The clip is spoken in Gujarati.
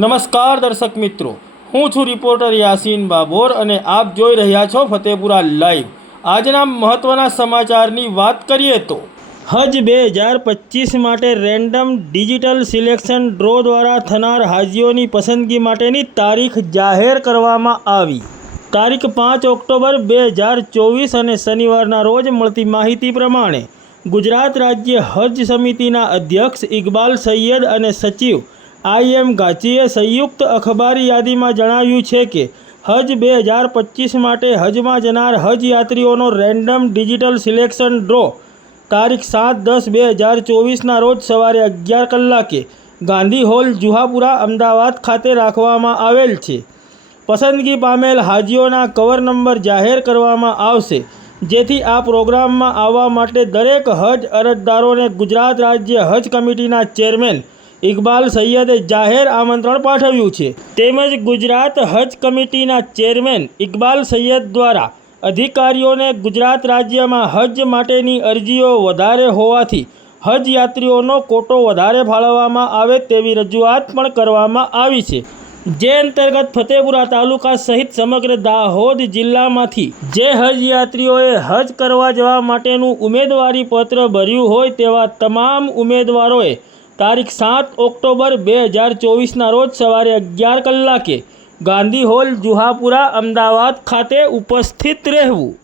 નમસ્કાર દર્શક મિત્રો, હું છું રિપોર્ટર યાસીન બાબોર અને આપ જોઈ રહ્યા છો ફતેપુરા લાઈવ। આજના મહત્વના સમાચારની વાત કરીએ તો હજ 2025 માટે રેન્ડમ ડિજિટલ સિલેક્શન ડ્રો દ્વારા થનાર હાજીઓની પસંદગી માટેની તારીખ જાહેર કરવામાં આવી। તારીખ 5 ઓક્ટોબર 2024 અને શનિવારના રોજ મળતી માહિતી પ્રમાણે ગુજરાત રાજ્ય હજ સમિતિના અધ્યક્ષ ઇકબાલ સૈયદ અને સચિવ IM ગાચીએ સંયુક્ત અખબારી યાદીમાં જણાવ્યું છે કે હજ 2025 માટે હજમાં જનાર હજ યાત્રીઓનો રેન્ડમ ડિજિટલ સિલેક્શન ડ્રો તારીખ 7/10/2024ના રોજ સવારે 11 કલાકે ગાંધી હોલ જુહાપુરા અમદાવાદ ખાતે રાખવામાં આવેલ છે। પસંદગી પામેલ હાજીઓના કવર નંબર જાહેર કરવામાં આવશે, જેથી આ પ્રોગ્રામમાં આવવા માટે દરેક હજ અરજદારોને ગુજરાત રાજ્ય હજ કમિટીના ચેરમેન ઇકબાલ સૈયદે જાહેર આમંત્રણ પાઠવ્યું છે। તેમજ ગુજરાત હજ કમિટીના ચેરમેન ઇકબાલ સૈયદ દ્વારા અધિકારીઓને ગુજરાત રાજ્યમાં હજ માટેની અરજીઓ વધારે હોવાથી હજ યાત્રીઓનો કોટો વધારે ફાળવવામાં આવે તેવી રજૂઆત પણ કરવામાં આવી છે, જે અંતર્ગત ફતેપુરા તાલુકા સહિત સમગ્ર દાહોદ જિલ્લામાંથી જે હજ યાત્રીઓએ હજ કરવા જવા માટેનું ઉમેદવારી પત્ર ભર્યું હોય તેવા તમામ ઉમેદવારોએ તારીખ 7 ઓક્ટોબર 2024ના રોજ સવારે 11 કલાકે ગાંધી હોલ જુહાપુરા અમદાવાદ ખાતે ઉપસ્થિત રહેવું।